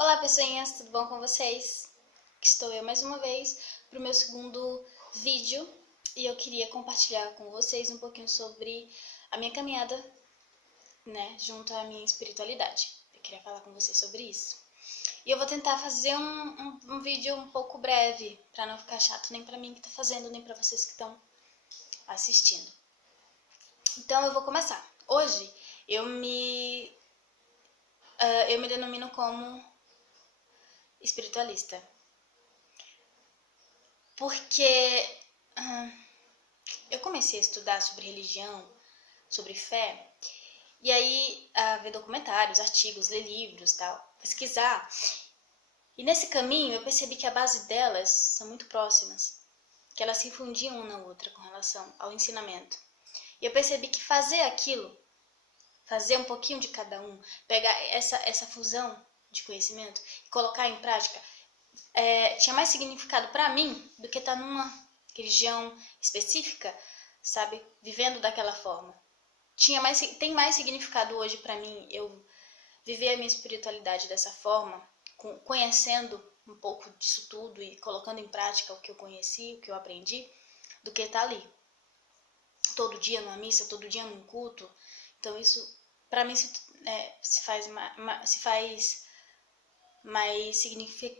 Olá pessoinhas, tudo bom com vocês? Aqui estou eu mais uma vez para o meu segundo vídeo e eu queria compartilhar com vocês um pouquinho sobre a minha caminhada, junto à minha espiritualidade. Eu queria falar com vocês sobre isso. E eu vou tentar fazer um vídeo um pouco breve, para não ficar chato nem para mim que estou fazendo, nem para vocês que estão assistindo. Então eu vou começar. Hoje eu me denomino como espiritualista, porque eu comecei a estudar sobre religião, sobre fé, e aí ver documentários, artigos, ler livros, tal, pesquisar. E nesse caminho eu percebi que a base delas são muito próximas, que elas se infundiam uma na outra com relação ao ensinamento. E eu percebi que fazer aquilo, fazer um pouquinho de cada um, pegar essa fusão de conhecimento e colocar em prática, tinha mais significado para mim do que estar numa religião específica, sabe? Vivendo daquela forma. Tem mais significado hoje para mim eu viver a minha espiritualidade dessa forma, conhecendo um pouco disso tudo e colocando em prática o que eu conheci, o que eu aprendi, do que estar ali todo dia numa missa, todo dia num culto. Então isso para mim se faz mais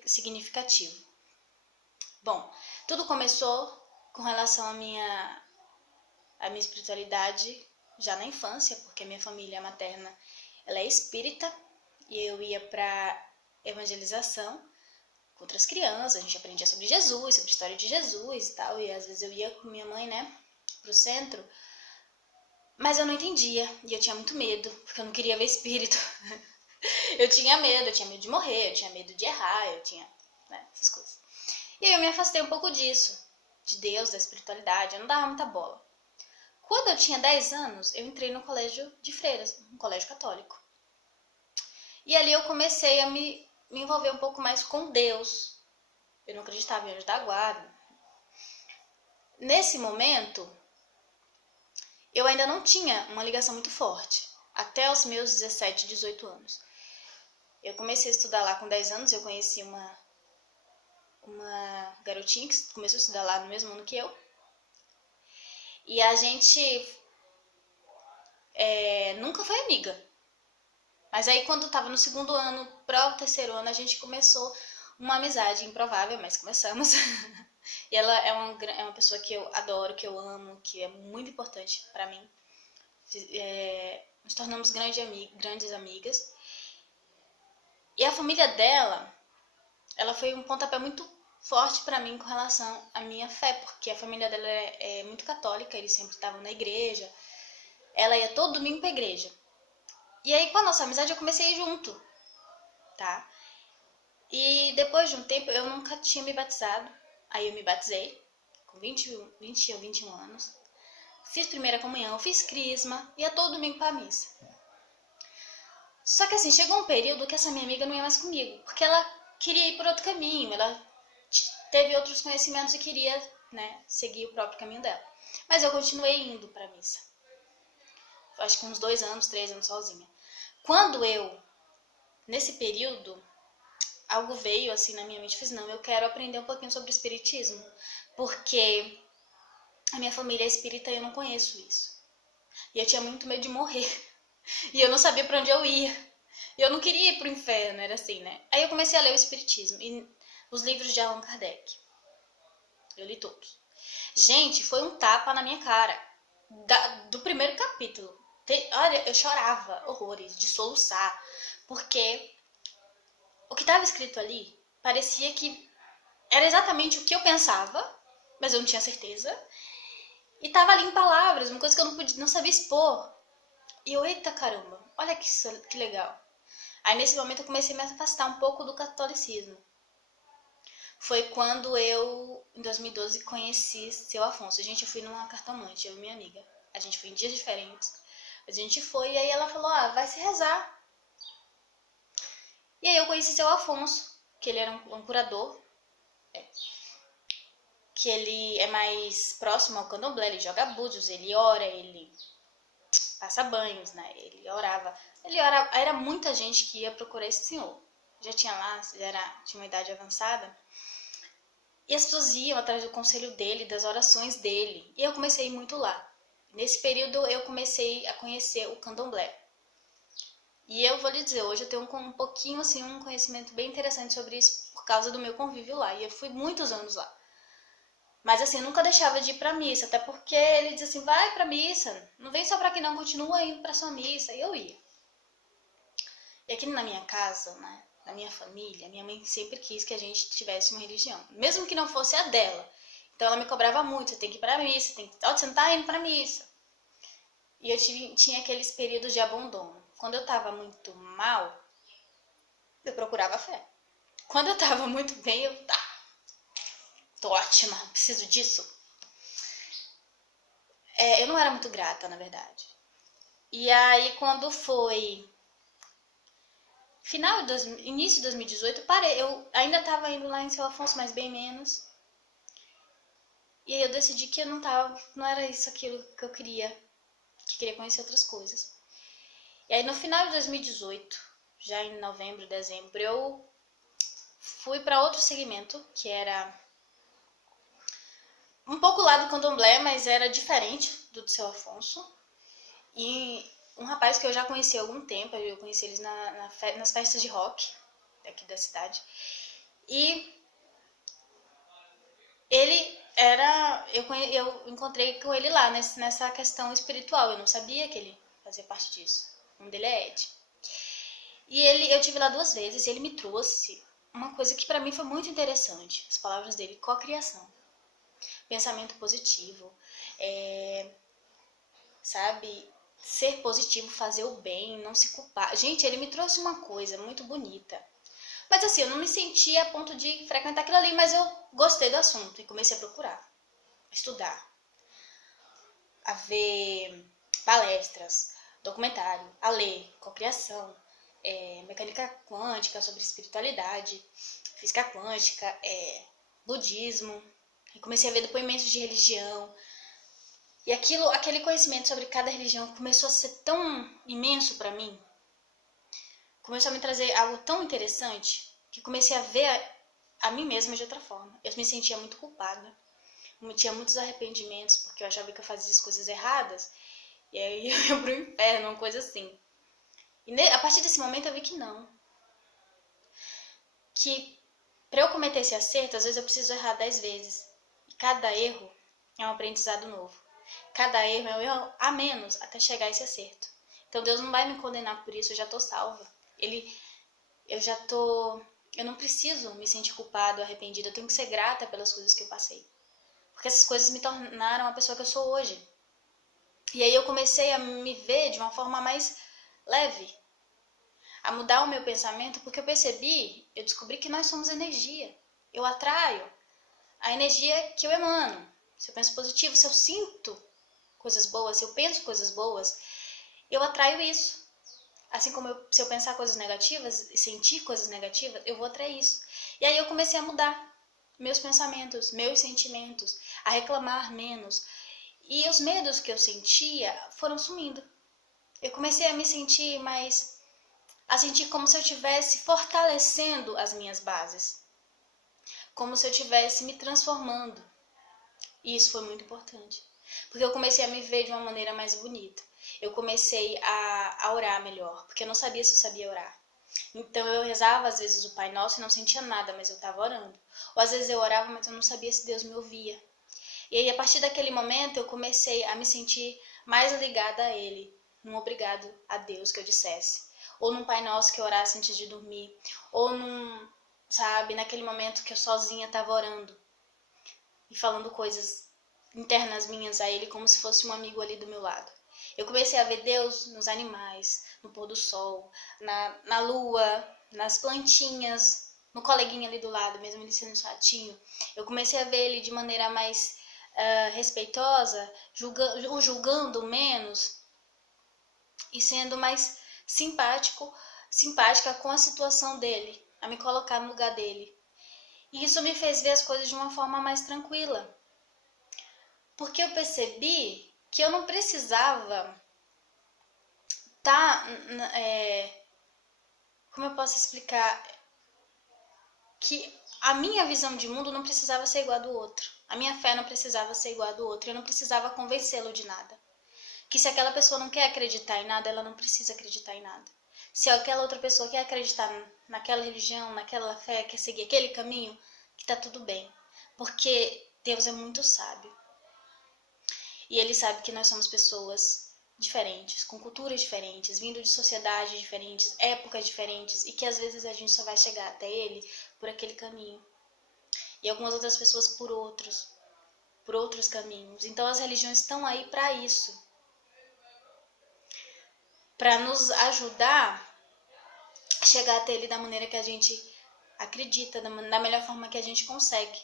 significativo. Bom, tudo começou com relação à minha espiritualidade já na infância, porque a minha família materna ela é espírita e eu ia para evangelização com outras crianças, a gente aprendia sobre Jesus, sobre a história de Jesus e tal, e às vezes eu ia com minha mãe, pro centro, mas eu não entendia e eu tinha muito medo, porque eu não queria ver espírito. Eu tinha medo de morrer, eu tinha medo de errar, eu tinha, essas coisas. E aí eu me afastei um pouco disso, de Deus, da espiritualidade, eu não dava muita bola. Quando eu tinha 10 anos, eu entrei no colégio de freiras, um colégio católico. E ali eu comecei a me envolver um pouco mais com Deus. Eu não acreditava em anjo da guarda. Nesse momento, eu ainda não tinha uma ligação muito forte, até os meus 17, 18 anos. Eu comecei a estudar lá com 10 anos, eu conheci uma garotinha que começou a estudar lá no mesmo ano que eu. E a gente nunca foi amiga. Mas aí quando estava no segundo ano para o terceiro ano, a gente começou uma amizade improvável, mas começamos. E ela é uma pessoa que eu adoro, que eu amo, que é muito importante para mim. Nos tornamos grandes amigas. E a família dela, ela foi um pontapé muito forte para mim com relação à minha fé, porque a família dela é muito católica, eles sempre estavam na igreja, ela ia todo domingo pra igreja. E aí com a nossa amizade eu comecei a ir junto, tá? E depois de um tempo eu nunca tinha me batizado, aí eu me batizei com 20 ou 21 anos, fiz primeira comunhão, fiz crisma, ia todo domingo pra missa. Só que assim, chegou um período que essa minha amiga não ia mais comigo, porque ela queria ir por outro caminho, ela teve outros conhecimentos e queria, seguir o próprio caminho dela. Mas eu continuei indo pra missa. Acho que uns 2 anos, 3 anos sozinha. Quando nesse período, algo veio assim na minha mente, fiz, não, eu quero aprender um pouquinho sobre espiritismo, porque a minha família é espírita e eu não conheço isso. E eu tinha muito medo de morrer. E eu não sabia pra onde eu ia. E eu não queria ir pro inferno, era assim, Aí eu comecei a ler o espiritismo e os livros de Allan Kardec. Eu li todos. Gente, foi um tapa na minha cara. Do primeiro capítulo. Olha, eu chorava horrores, de soluçar. Porque o que estava escrito ali parecia que era exatamente o que eu pensava, mas eu não tinha certeza. E tava ali em palavras, uma coisa que eu não sabia expor. E eu, eita caramba, olha que legal. Aí nesse momento eu comecei a me afastar um pouco do catolicismo. Foi quando eu, em 2012, conheci seu Afonso. Gente, eu fui numa cartomante, eu e minha amiga. A gente foi em dias diferentes. A gente foi e aí ela falou, vai se rezar. E aí eu conheci seu Afonso, que ele era um curador. Que ele é mais próximo ao candomblé, ele joga búzios, ele ora, ele passa banhos, ele orava. Era muita gente que ia procurar esse senhor. já tinha lá, tinha uma idade avançada. E as pessoas iam atrás do conselho dele, das orações dele. E eu comecei a ir muito lá. Nesse período eu comecei a conhecer o candomblé. E eu vou lhe dizer, hoje eu tenho um pouquinho, assim, um conhecimento bem interessante sobre isso por causa do meu convívio lá. E eu fui muitos anos lá. Mas assim, eu nunca deixava de ir pra missa, até porque ele dizia assim, vai pra missa, não vem só pra aqui não, continua indo pra sua missa. E eu ia. E aqui na minha casa, né, na minha família, minha mãe sempre quis que a gente tivesse uma religião, mesmo que não fosse a dela. Então ela me cobrava muito, você tem que ir pra missa, você não tá indo pra missa. E eu tinha aqueles períodos de abandono. Quando eu tava muito mal, eu procurava fé. Quando eu tava muito bem, tô ótima, preciso disso. Eu não era muito grata, na verdade. E aí, quando foi início de 2018, parei. Eu ainda tava indo lá em Seu Afonso, mas bem menos. E aí eu decidi que eu não era isso aquilo que eu queria conhecer outras coisas. E aí no final de 2018, já em novembro, dezembro, eu fui para outro segmento, que era um pouco lá do candomblé, mas era diferente do Seu Afonso. E um rapaz que eu já conheci há algum tempo, eu conheci eles nas festas de rock daqui da cidade. E ele eu encontrei com ele lá nessa questão espiritual. Eu não sabia que ele fazia parte disso. O nome dele é Ed. E eu tive lá 2 vezes e ele me trouxe uma coisa que pra mim foi muito interessante. As palavras dele, cocriação. Pensamento positivo. Sabe? Ser positivo, fazer o bem, não se culpar. Gente, ele me trouxe uma coisa muito bonita. Mas assim, eu não me sentia a ponto de frequentar aquilo ali, mas eu gostei do assunto e comecei a procurar, a estudar, a ver palestras, documentário, a ler cocriação, mecânica quântica sobre espiritualidade, física quântica, budismo. E comecei a ver depoimentos de religião. E aquele conhecimento sobre cada religião começou a ser tão imenso para mim, começou a me trazer algo tão interessante, que comecei a ver a mim mesma de outra forma. Eu me sentia muito culpada, eu tinha muitos arrependimentos, porque eu achava que eu fazia as coisas erradas, e aí eu ia pro inferno, uma coisa assim. E a partir desse momento eu vi que não. Que para eu cometer esse acerto, às vezes eu preciso errar 10 vezes. E cada erro é um aprendizado novo. Cada erro é um erro a menos até chegar a esse acerto. Então Deus não vai me condenar por isso, eu já tô salva. Eu não preciso me sentir culpada ou arrependida, eu tenho que ser grata pelas coisas que eu passei. Porque essas coisas me tornaram a pessoa que eu sou hoje. E aí eu comecei a me ver de uma forma mais leve, a mudar o meu pensamento, porque eu descobri que nós somos energia. Eu atraio a energia que eu emano. Se eu penso positivo, se eu sinto coisas boas, se eu penso coisas boas, eu atraio isso. Assim como se eu pensar coisas negativas e sentir coisas negativas, eu vou atrair isso. E aí eu comecei a mudar meus pensamentos, meus sentimentos, a reclamar menos. E os medos que eu sentia foram sumindo. Eu comecei a me sentir a sentir como se eu estivesse fortalecendo as minhas bases. Como se eu estivesse me transformando. E isso foi muito importante. Porque eu comecei a me ver de uma maneira mais bonita. Eu comecei a orar melhor, porque eu não sabia se eu sabia orar. Então eu rezava às vezes o Pai Nosso e não sentia nada, mas eu estava orando. Ou às vezes eu orava, mas eu não sabia se Deus me ouvia. E aí a partir daquele momento eu comecei a me sentir mais ligada a Ele, num obrigado a Deus que eu dissesse. Ou num Pai Nosso que eu orasse antes de dormir. Ou naquele momento que eu sozinha estava orando e falando coisas internas minhas a Ele, como se fosse um amigo ali do meu lado. Eu comecei a ver Deus nos animais, no pôr do sol, na lua, nas plantinhas, no coleguinha ali do lado, mesmo ele sendo um chatinho. Eu comecei a ver ele de maneira mais respeitosa, julgando menos e sendo mais simpática com a situação dele, a me colocar no lugar dele. E isso me fez ver as coisas de uma forma mais tranquila. Porque eu percebi que eu não precisava como eu posso explicar? que a minha visão de mundo não precisava ser igual a do outro. A minha fé não precisava ser igual a do outro. Eu não precisava convencê-lo de nada. Que se aquela pessoa não quer acreditar em nada, ela não precisa acreditar em nada. Se aquela outra pessoa quer acreditar naquela religião, naquela fé, quer seguir aquele caminho, que tá tudo bem. Porque Deus é muito sábio. E Ele sabe que nós somos pessoas diferentes, com culturas diferentes, vindo de sociedades diferentes, épocas diferentes, e que às vezes a gente só vai chegar até Ele por aquele caminho. E algumas outras pessoas por outros caminhos. Então as religiões estão aí para isso. Para nos ajudar a chegar até Ele da maneira que a gente acredita, da melhor forma que a gente consegue,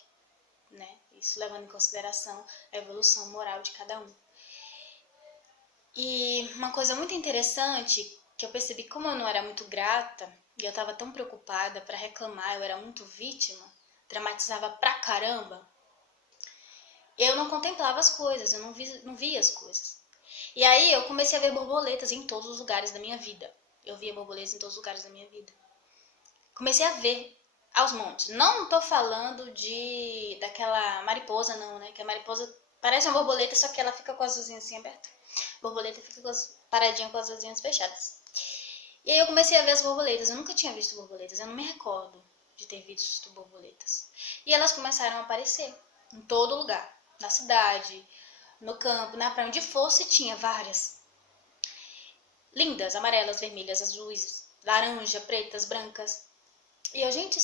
né? Isso levando em consideração a evolução moral de cada um. E uma coisa muito interessante, que eu percebi como eu não era muito grata, e eu estava tão preocupada para reclamar, eu era muito vítima, dramatizava pra caramba, eu não contemplava as coisas, eu não via as coisas. E aí eu comecei a ver borboletas em todos os lugares da minha vida. Eu via borboletas em todos os lugares da minha vida. Comecei a ver aos montes. Não tô falando daquela mariposa, não, né? Que a mariposa parece uma borboleta, só que ela fica com as asinhas assim abertas. A borboleta fica paradinha com as asinhas fechadas. E aí eu comecei a ver as borboletas. Eu nunca tinha visto borboletas, eu não me recordo de ter visto borboletas. E elas começaram a aparecer em todo lugar. Na cidade, no campo, na praia, onde fosse, tinha várias. Lindas, amarelas, vermelhas, azuis, laranja, pretas, brancas. E eu, gente,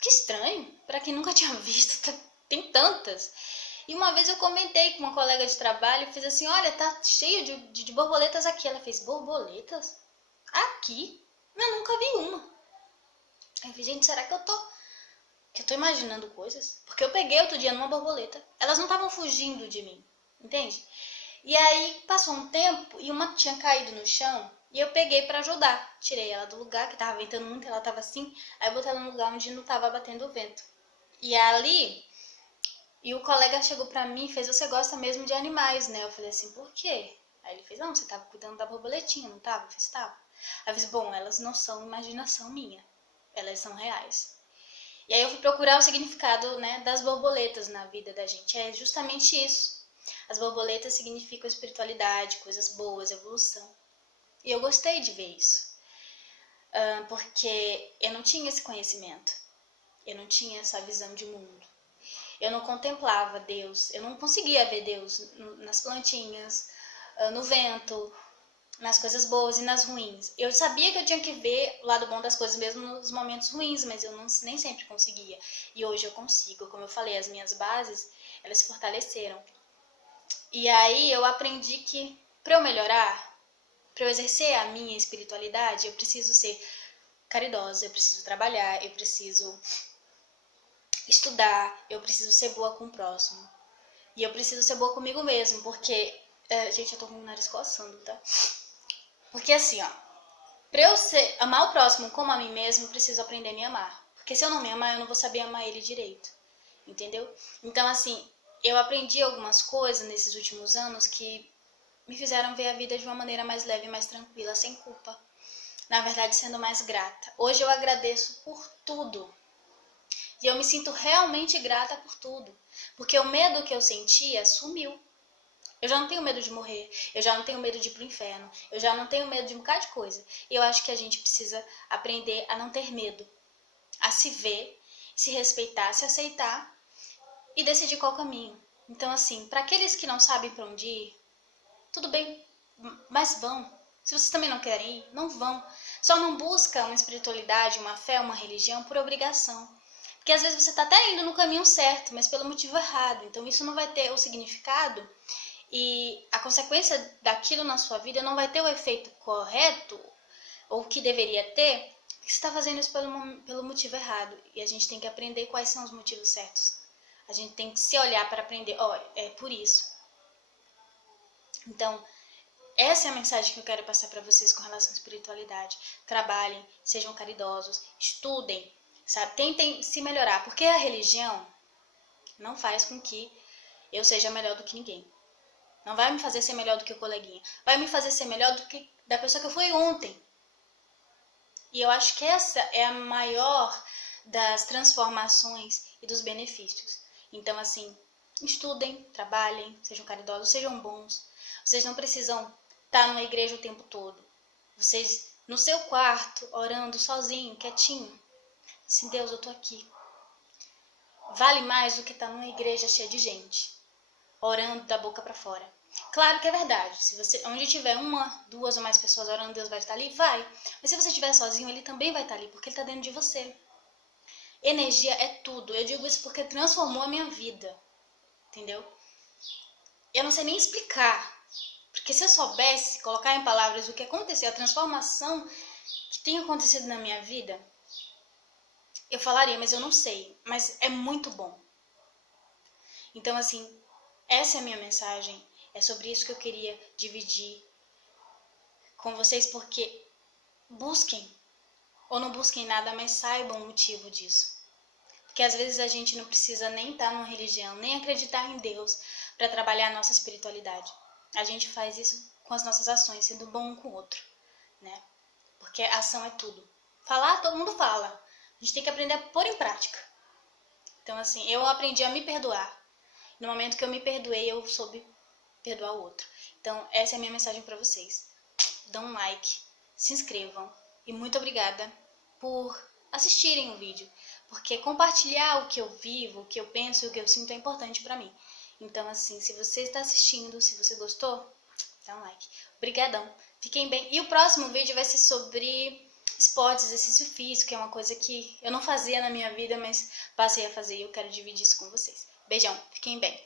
que estranho, para quem nunca tinha visto, tem tantas. E uma vez eu comentei com uma colega de trabalho, fiz assim, olha, tá cheio de borboletas aqui. Ela fez, borboletas? Aqui? Eu nunca vi uma. Aí eu falei, gente, será que eu tô imaginando coisas? Porque eu peguei outro dia numa borboleta. Elas não estavam fugindo de mim, entende? E aí passou um tempo e uma tinha caído no chão e eu peguei pra ajudar. Tirei ela do lugar, que tava ventando muito, ela tava assim. Aí eu botei ela num lugar onde não tava batendo o vento. E ali... E o colega chegou pra mim e fez, você gosta mesmo de animais, né? Eu falei assim, por quê? Aí ele fez, não, você tava cuidando da borboletinha, não tava? Eu fiz, tava. Aí eu fiz, bom, elas não são imaginação minha, elas são reais. E aí eu fui procurar o significado, né, das borboletas na vida da gente. É justamente isso. As borboletas significam espiritualidade, coisas boas, evolução. E eu gostei de ver isso. Porque eu não tinha esse conhecimento. Eu não tinha essa visão de mundo. Eu não contemplava Deus, eu não conseguia ver Deus nas plantinhas, no vento, nas coisas boas e nas ruins. Eu sabia que eu tinha que ver o lado bom das coisas mesmo nos momentos ruins, mas eu nem sempre conseguia. E hoje eu consigo, como eu falei, as minhas bases, elas se fortaleceram. E aí eu aprendi que para eu melhorar, para eu exercer a minha espiritualidade, eu preciso ser caridosa, eu preciso trabalhar, eu preciso... estudar, eu preciso ser boa com o próximo. E eu preciso ser boa comigo mesmo, porque... gente, eu tô com o nariz coçando, tá? Porque assim, ó, pra eu amar o próximo como a mim mesmo, eu preciso aprender a me amar. Porque se eu não me amar, eu não vou saber amar ele direito. Entendeu? Então, assim, eu aprendi algumas coisas nesses últimos anos que me fizeram ver a vida de uma maneira mais leve, mais tranquila, sem culpa. Na verdade, sendo mais grata. Hoje eu agradeço por tudo. E eu me sinto realmente grata por tudo. Porque o medo que eu sentia sumiu. Eu já não tenho medo de morrer. Eu já não tenho medo de ir pro inferno. Eu já não tenho medo de um bocado de coisa. E eu acho que a gente precisa aprender a não ter medo. A se ver, se respeitar, se aceitar e decidir qual caminho. Então, assim, para aqueles que não sabem para onde ir, tudo bem, mas vão. Se vocês também não querem ir, não vão. Só não busca uma espiritualidade, uma fé, uma religião por obrigação. Porque às vezes você está até indo no caminho certo, mas pelo motivo errado. Então isso não vai ter o significado e a consequência daquilo na sua vida não vai ter o efeito correto ou que deveria ter, porque você está fazendo isso pelo motivo errado. E a gente tem que aprender quais são os motivos certos. A gente tem que se olhar para aprender, olha, é por isso. Então, essa é a mensagem que eu quero passar para vocês com relação à espiritualidade. Trabalhem, sejam caridosos, estudem, sabe? Tentem se melhorar, porque a religião não faz com que eu seja melhor do que ninguém. Não vai me fazer ser melhor do que o coleguinha. Vai me fazer ser melhor do que da pessoa que eu fui ontem. E eu acho que essa é a maior das transformações e dos benefícios. Então, assim, estudem, trabalhem, sejam caridosos, sejam bons. Vocês não precisam estar numa igreja o tempo todo. Vocês, no seu quarto, orando sozinho, quietinho. Assim, Deus, eu tô aqui. Vale mais do que estar numa igreja cheia de gente, orando da boca para fora. Claro que é verdade. Se você, onde tiver uma, duas ou mais pessoas orando, Deus vai estar ali? Vai. Mas se você estiver sozinho, Ele também vai estar ali, porque Ele está dentro de você. Energia é tudo. Eu digo isso porque transformou a minha vida. Entendeu? Eu não sei nem explicar. Porque se eu soubesse colocar em palavras o que aconteceu, a transformação que tem acontecido na minha vida, eu falaria, mas eu não sei. Mas é muito bom. Então, assim, essa é a minha mensagem. É sobre isso que eu queria dividir com vocês, porque busquem, ou não busquem nada, mas saibam o motivo disso. Porque às vezes a gente não precisa nem estar numa religião, nem acreditar em Deus para trabalhar a nossa espiritualidade. A gente faz isso com as nossas ações, sendo bom um com o outro, né? Porque a ação é tudo. Falar, todo mundo fala. A gente tem que aprender a pôr em prática. Então, assim, eu aprendi a me perdoar. No momento que eu me perdoei, eu soube perdoar o outro. Então, essa é a minha mensagem para vocês. Dão um like, se inscrevam e muito obrigada por assistirem o vídeo, porque compartilhar o que eu vivo, o que eu penso, o que eu sinto é importante para mim. Então, assim, se você está assistindo, se você gostou, dá um like. Obrigadão. Fiquem bem. E o próximo vídeo vai ser sobre esportes, exercício físico, que é uma coisa que eu não fazia na minha vida, mas passei a fazer e eu quero dividir isso com vocês. Beijão. Fiquem bem.